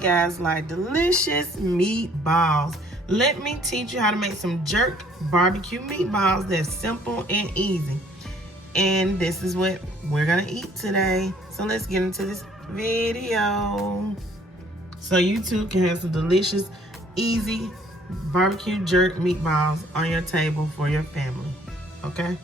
guys like delicious meatballs? Let me teach you how to make some jerk barbecue meatballs that's simple and easy. And this is what we're gonna eat today. So let's get into this video. So you too can have some delicious, easy barbecue jerk meatballs on your table for your family, okay?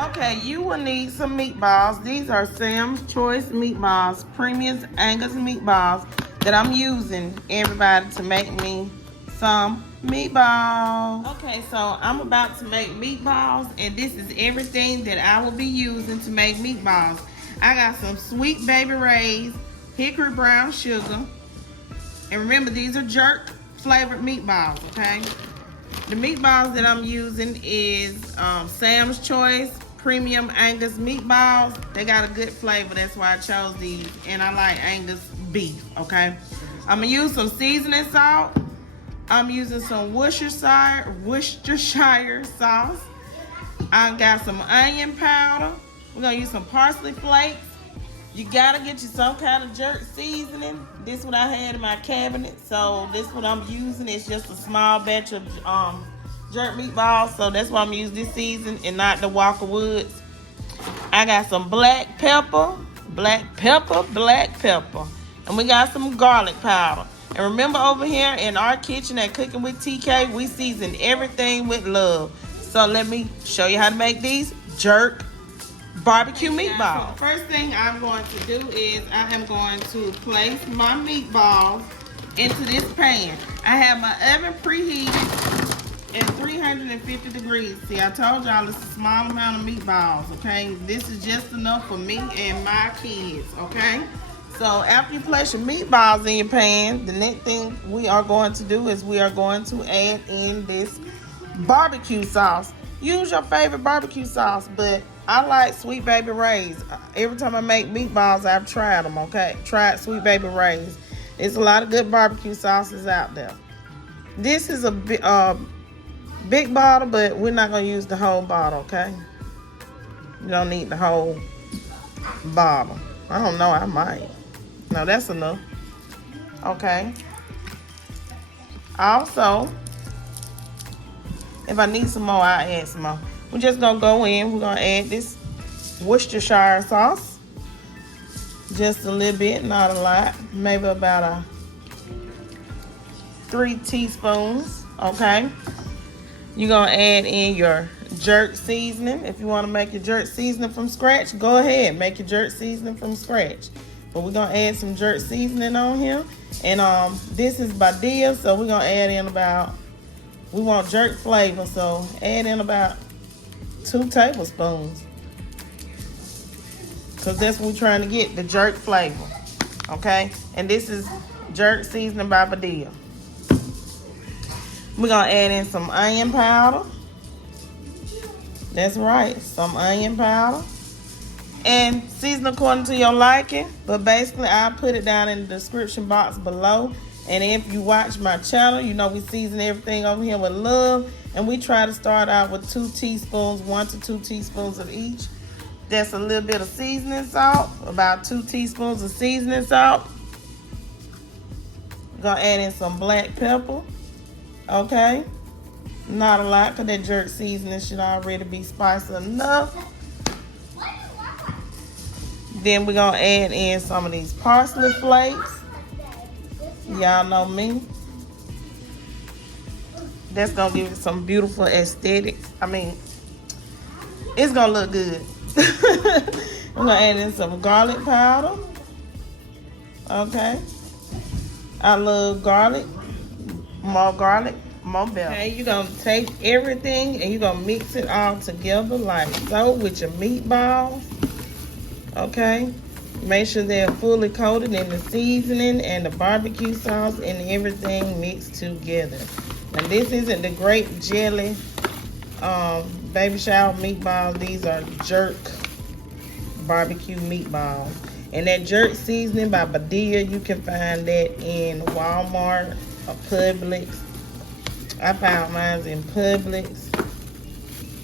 Okay, you will need some meatballs. These are Sam's Choice meatballs, premium Angus meatballs that I'm using, everybody, to make me some meatballs. Okay, so I'm about to make meatballs, and this is everything that I will be using to make meatballs. I got some Sweet Baby Ray's, hickory brown sugar, and remember these are jerk flavored meatballs, okay? The meatballs that I'm using is Sam's Choice Premium Angus meatballs. They got a good flavor, that's why I chose these, and I like Angus beef, okay? I'm gonna use some seasoning salt. I'm using some Worcestershire sauce. I got some onion powder. We're gonna use some parsley flakes. You gotta get you some kind of jerk seasoning. This is what I had in my cabinet, so this is what I'm using. It's just a small batch of jerk meatballs, so that's why I'm using this season and not the Walker Woods. I got some black pepper, and we got some garlic powder. And remember, over here in our kitchen at Cooking with TK, we season everything with love. So let me show you how to make these jerk barbecue meatballs. So the first thing I'm going to do is I am going to place my meatballs into this pan. I have my oven preheated at 350 degrees. See, I told y'all it's a small amount of meatballs, okay? This is just enough for me and my kids, okay? So after you place your meatballs in your pan, the next thing we are going to do is we are going to add in this barbecue sauce. Use your favorite barbecue sauce, but I like Sweet Baby Ray's. Every time I make meatballs, I've tried them, okay? Tried Sweet Baby Ray's. There's a lot of good barbecue sauces out there. This is a big bottle, but we're not going to use the whole bottle, okay? You don't need the whole bottle. I don't know, I might. No, that's enough. Okay. Also, if I need some more, I'll add some more. We're just going to go in. We're going to add this Worcestershire sauce. Just a little bit, not a lot. Maybe about 3 teaspoons, okay? You're going to add in your jerk seasoning. If you want to make your jerk seasoning from scratch, go ahead. Make your jerk seasoning from scratch. But we're going to add some jerk seasoning on here. And this is Badia, so we're going to add in we want jerk flavor, so add in about 2 tablespoons. Because that's what we're trying to get, the jerk flavor. Okay? And this is jerk seasoning by Badia. We're going to add in some onion powder. That's right, some onion powder. And season according to your liking. But basically, I'll put it down in the description box below. And if you watch my channel, you know we season everything over here with love. And we try to start out with 2 teaspoons, 1 to 2 teaspoons of each. That's a little bit of seasoning salt, about 2 teaspoons of seasoning salt. We're going to add in some black pepper. Okay, not a lot, because that jerk seasoning should already be spicy enough. Then we're gonna add in some of these parsley flakes. Y'all know me. That's gonna give it some beautiful aesthetics. I mean, it's gonna look good. We're gonna add in some garlic powder. Okay, I love garlic. More garlic, more better. Okay, you're going to take everything and you're going to mix it all together like so with your meatballs. Okay, make sure they're fully coated in the seasoning and the barbecue sauce and everything mixed together. And this isn't the grape jelly baby shower meatballs. These are jerk barbecue meatballs. And that jerk seasoning by Badia, you can find that in Walmart or Publix. I found mine in Publix.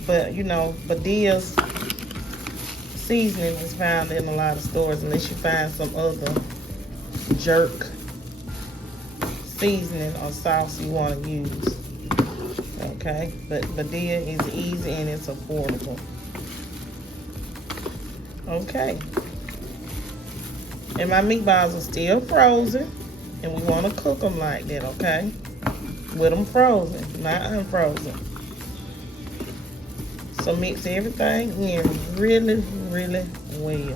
But, you know, Badia's seasoning is found in a lot of stores unless you find some other jerk seasoning or sauce you want to use. Okay, but Badia is easy and it's affordable. Okay. And my meatballs are still frozen, and we want to cook them like that, okay? With them frozen, not unfrozen. So mix everything in really, really well.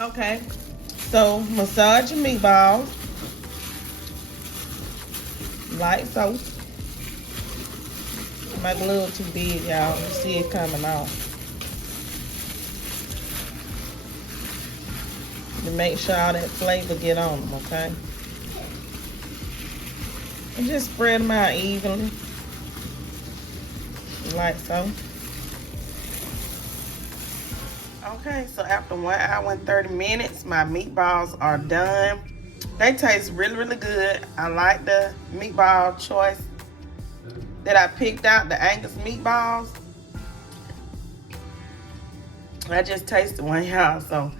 Okay, so massage your meatballs like so. Make a little too big, y'all. You see it coming off. To make sure all that flavor get on them, okay? And just spread them out evenly, like so. Okay, so after 1 hour and 30 minutes, my meatballs are done. They taste really, really good. I like the meatball choice that I picked out, the Angus meatballs. I just tasted one, y'all, so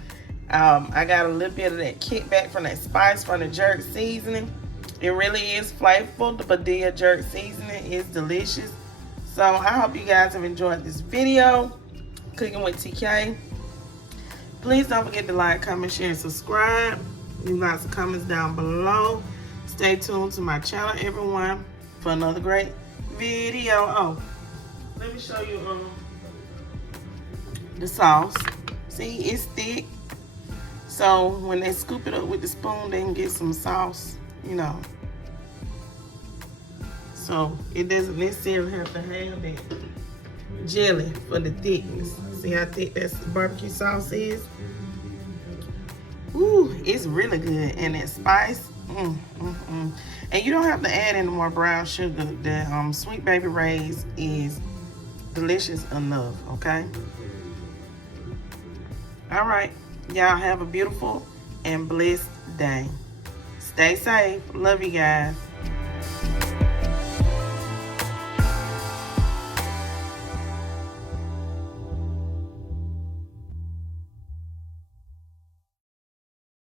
I got a little bit of that kickback from that spice from the jerk seasoning. It really is flavorful. The Badia jerk seasoning is delicious. So I hope you guys have enjoyed this video, Cooking with TK. Please don't forget to like, comment, share, and subscribe. Leave lots of comments down below. Stay tuned to my channel, everyone, for another great video. Oh, let me show you the sauce. See, it's thick. So when they scoop it up with the spoon, they can get some sauce, you know. So it doesn't necessarily have to have that jelly for the thickness. See how thick that barbecue sauce is? Ooh, it's really good. And that spice, And you don't have to add any more brown sugar. The Sweet Baby Ray's is delicious enough, okay? All right, y'all have a beautiful and blessed day. Stay safe. Love you guys.